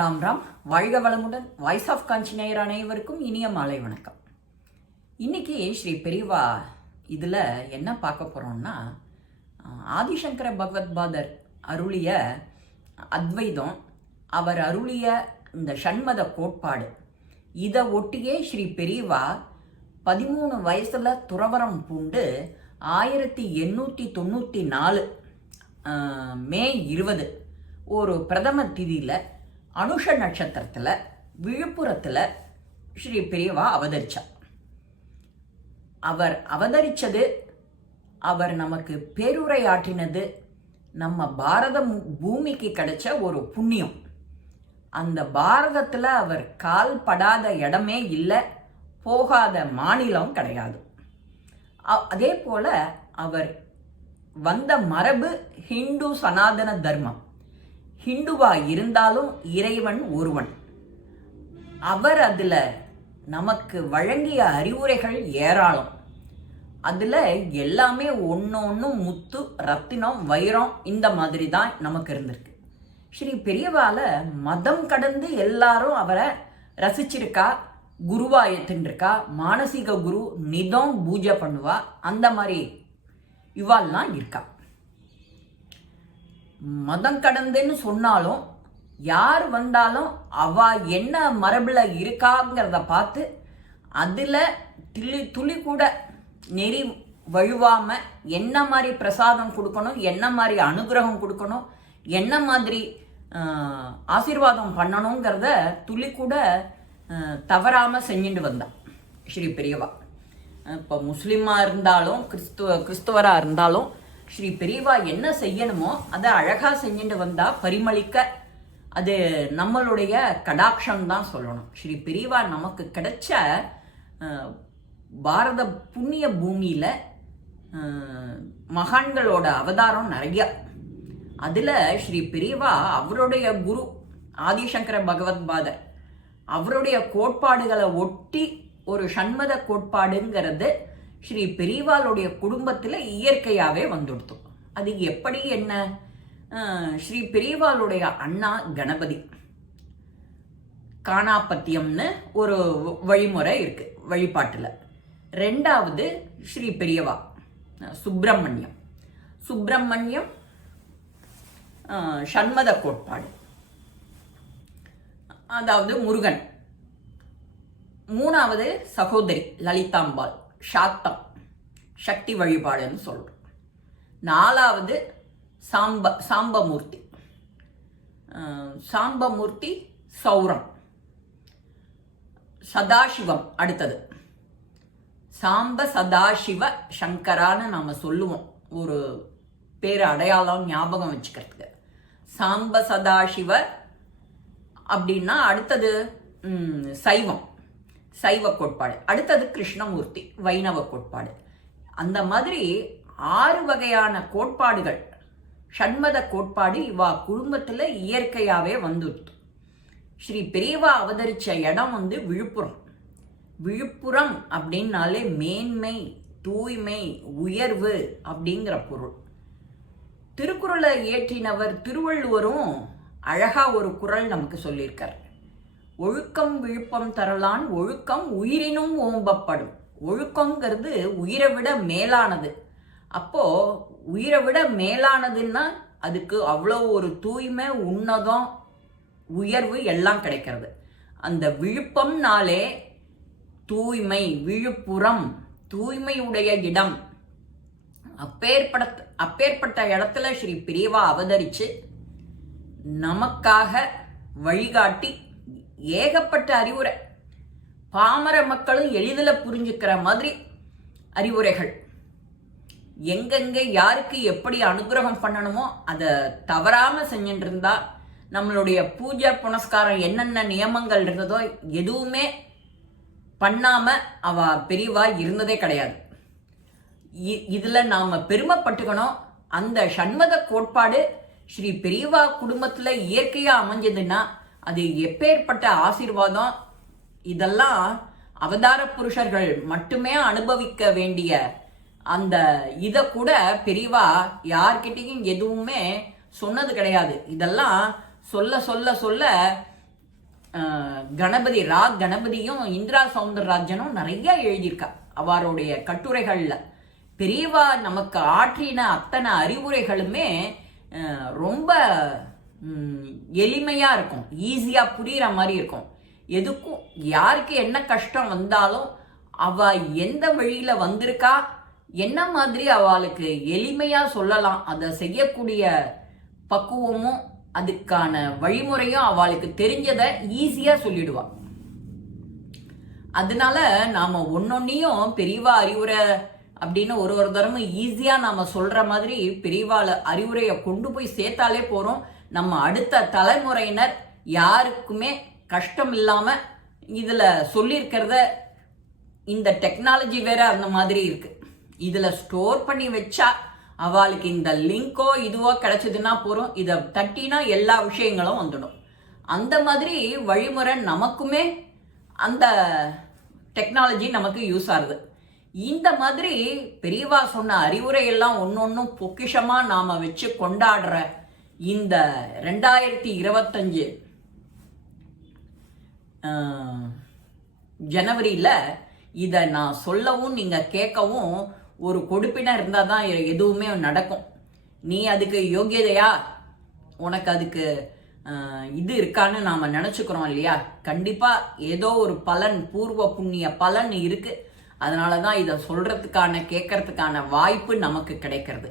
ராம் ராம். வாழ்க வளமுடன். Voice of காஞ்சி நேயர் அனைவருக்கும் இனிய மாலை வணக்கம். இன்னைக்கு ஸ்ரீ பெரியவா இதில் என்ன பார்க்க போகிறோம்னா ஆதிசங்கர பகவத் பாதர் அருளிய அத்வைதம் அவர் அருளிய இந்த ஷண்மத கோட்பாடு. இதை ஒட்டியே ஸ்ரீ பெரியவா பதிமூணு வயசில் துறவரம் பூண்டு ஆயிரத்தி எண்ணூற்றி தொண்ணூற்றி நாலு மே இருபது ஒரு பிரதம திதியில் அனுஷ நட்சத்திரத்தில் விழுப்புரத்தில் ஸ்ரீ பெரியவா அவதரிச்சார். அவர் அவதரித்தது அவர் நமக்கு பேருரையாற்றினது நம்ம பாரத பூமிக்கு கிடைச்ச ஒரு புண்ணியம். அந்த பாரதத்தில் அவர் கால் படாத இடமே இல்லை போகாத மாநிலம் கிடையாது. அ- அதே போல் அவர் வந்த மரபு ஹிந்து சனாதன தர்மம். ஹிந்துவா இருந்தாலும் இறைவன் ஒருவன். அவர் அதில் நமக்கு வழங்கிய அறிவுரைகள் ஏராளம். அதில் எல்லாமே ஒன்று முத்து ரத்தினம் வைரம் இந்த மாதிரி தான் நமக்கு இருந்திருக்கு. ஸ்ரீ பெரியவால மதம் கடந்து எல்லாரும் அவரை ரசிச்சிருக்கா குருவா ஏத்துருக்கா மானசீக குரு நிதம் பூஜை பண்ணுவா அந்த மாதிரி இவாள்லாம் இருக்கா. மதம் கடந்துன்னு சொன்னாலும் யார் வந்தாலும் அவ என்ன மரபில் இருக்காங்கிறத பார்த்து அதில் துளி துளி கூட நெறி வழுவாம என்ன மாதிரி பிரசாதம் கொடுக்கணும் என்ன மாதிரி அனுகிரகம் கொடுக்கணும் என்ன மாதிரி ஆசீர்வாதம் பண்ணணுங்கிறத துளி கூட தவறாமல் செஞ்சுட்டு வந்தான் ஸ்ரீ பெரியவா. இப்போ முஸ்லீமாக இருந்தாலும் கிறிஸ்துவ கிறிஸ்துவராக இருந்தாலும் ஸ்ரீ பெரியவா என்ன செய்யணுமோ அதை அழகாக செஞ்சுட்டு வந்தால் பரிமளிக்க அது நம்மளுடைய கடாட்சம் தான் சொல்லணும். ஸ்ரீ பெரியவா நமக்கு கிடைச்ச பாரத புண்ணிய பூமியில் மகான்களோட அவதாரம் நிறையா. அதில் ஸ்ரீ பெரியவா அவருடைய குரு ஆதிசங்கர பகவத் பாதர் அவருடைய கோட்பாடுகளை ஒட்டி ஒரு சண்மத கோட்பாடுங்கிறது ஸ்ரீ பெரியவாளுடைய குடும்பத்தில் இயற்கையாகவே வந்துடுத்தோம். அது எப்படி என்ன? ஸ்ரீ பெரியவாளுடைய அண்ணா கணபதி. காணாப்பத்தியம்னு ஒரு வழிமுறை இருக்கு வழிபாட்டில். ரெண்டாவது ஸ்ரீ பெரியவா சுப்பிரமணியம். சுப்பிரமணியம் சண்மத கோட்பாடு. அதாவது முருகன். மூணாவது சகோதரி லலிதாம்பாள். சாத்தம் சக்தி வழிபாடுன்னு சொல்கிறோம் நாலாவது சாம்ப சாம்பமூர்த்தி. சாம்பமூர்த்தி சௌரம். சதாசிவம் அடுத்தது. சாம்ப சதாசிவ சங்கரான்னு நாம் சொல்லுவோம். ஒரு பேர் அடையாளம் ஞாபகம் வச்சுக்கிறதுக்கு. சாம்ப சதாசிவ அப்படின்னா அடுத்தது சைவம். சைவ கோட்பாடு. அடுத்தது கிருஷ்ணமூர்த்தி வைணவ கோட்பாடு. அந்த மாதிரி ஆறு வகையான கோட்பாடுகள் ஷண்மத கோட்பாடு இவா குடும்பத்தில் இயற்கையாகவே வந்துருது. ஸ்ரீ பெரியவா அவதரித்த இடம் வந்து விழுப்புரம். விழுப்புரம் அப்படின்னாலே மேன்மை தூய்மை உயர்வு அப்படிங்கிற பொருள். திருக்குறளை இயற்றினவர் திருவள்ளுவரும் அழகாக ஒரு குறள் நமக்கு சொல்லியிருக்கார். ஒழுக்கம் விழுப்பம் தரலான் ஒழுக்கம் உயிரினும் ஓம்பப்படும். ஒழுக்கங்கிறது உயிரை விட மேலானது. அப்போ உயிரை விட மேலானதுன்னா அதுக்கு அவ்வளோ ஒரு தூய்மை உன்னதம் உயர்வு எல்லாம் கிடைக்கிறது. அந்த விழுப்பம்னாலே தூய்மை விழுப்புறம் தூய்மையுடைய இடம். அப்பேற்பட அப்பேற்பட்ட இடத்துல ஸ்ரீ பிரிவா அவதரித்து நமக்காக வழிகாட்டி ஏகப்பட்ட அறிவுரை. பாமர மக்களும் எளிதில் புரிஞ்சுக்கிற மாதிரி அறிவுரைகள். எங்கெங்கே யாருக்கு எப்படி அனுகிரகம் பண்ணணுமோ அதை தவறாமல் செஞ்சுட்டு இருந்தா நம்மளுடைய பூஜை புனஸ்காரம் என்னென்ன நியமங்கள் இருந்ததோ எதுவுமே பண்ணாமல் அவ பெரியவா இருந்ததே கிடையாது. இ- நாம் பெருமைப்பட்டுக்கணும். அந்த சண்மத கோட்பாடு ஸ்ரீ பெரியவா குடும்பத்தில் இயற்கையாக அமைஞ்சதுன்னா அது எப்பேற்பட்ட ஆசீர்வாதம்? இதெல்லாம் அவதார புருஷர்கள் மட்டுமே அனுபவிக்க வேண்டிய அந்த இதை கூட பெரியவா யார்கிட்டையும் எதுவுமே சொன்னது கிடையாது. இதெல்லாம் சொல்ல சொல்ல சொல்ல கணபதி ரா கணபதியும் இந்திரா சவுந்தரராஜனும் நிறைய எழுதியிருக்கா அவருடைய கட்டுரைகளில். பெரியவா நமக்கு ஆற்றின அத்தனை அறிவுரைகளுமே ரொம்ப எளிமையாக இருக்கும். ஈஸியாக புரிகிற மாதிரி இருக்கும். எதுக்கும் யாருக்கு என்ன கஷ்டம் வந்தாலும் அவள் எந்த வழியில் வந்திருக்கா என்ன மாதிரி அவளுக்கு எளிமையாக சொல்லலாம் அதை செய்யக்கூடிய பக்குவமும் அதுக்கான வழிமுறையும் அவளுக்கு தெரிஞ்சதை ஈஸியாக சொல்லிடுவாள் அதனால நாம் ஒன்னொன்னையும் பெரியவா அறிவுரை அப்படின்னு ஒரு ஒரு தரமும் ஈஸியாக நாம் சொல்கிற மாதிரி பெரியவாள அறிவுரையை கொண்டு போய் சேர்த்தாலே போகிறோம் நம்ம அடுத்த தலைமுறையினர் யாருக்குமே கஷ்டம் இல்லாமல் இதில் சொல்லியிருக்கிறத இந்த டெக்னாலஜி வேற அந்த மாதிரி இருக்கு. இதில் ஸ்டோர் பண்ணி வச்சா அவளுக்கு இந்த லிங்கோ இதுவோ கிடைச்சதுன்னா போகிறோம் இதை தட்டினா எல்லா விஷயங்களும் வந்துடும். அந்த மாதிரி வழிமுறை நமக்குமே அந்த டெக்னாலஜி நமக்கு யூஸ் ஆகுது. இந்த மாதிரி பெரியவா சொன்ன அறிவுரை எல்லாம் ஒன்றும் பொக்கிஷமாக நாம் வச்சு கொண்டாடுற இந்த ரெண்டாயிரத்தி இருபத்தஞ்சு ஜனவரியில் இதை நான் சொல்லவும் நீங்கள் கேட்கவும் ஒரு கொடுப்பினை இருந்தால் தான் எதுவுமே நடக்கும். நீ அதுக்கு யோகியதையா? உனக்கு அதுக்கு இது இருக்கான்னு நாம் நினச்சிக்கிறோம் இல்லையா? கண்டிப்பாக ஏதோ ஒரு பலன் பூர்வ புண்ணிய பலன் இருக்குது அதனால தான் இதை சொல்கிறதுக்கான கேட்கறதுக்கான வாய்ப்பு நமக்கு கிடைக்கிறது.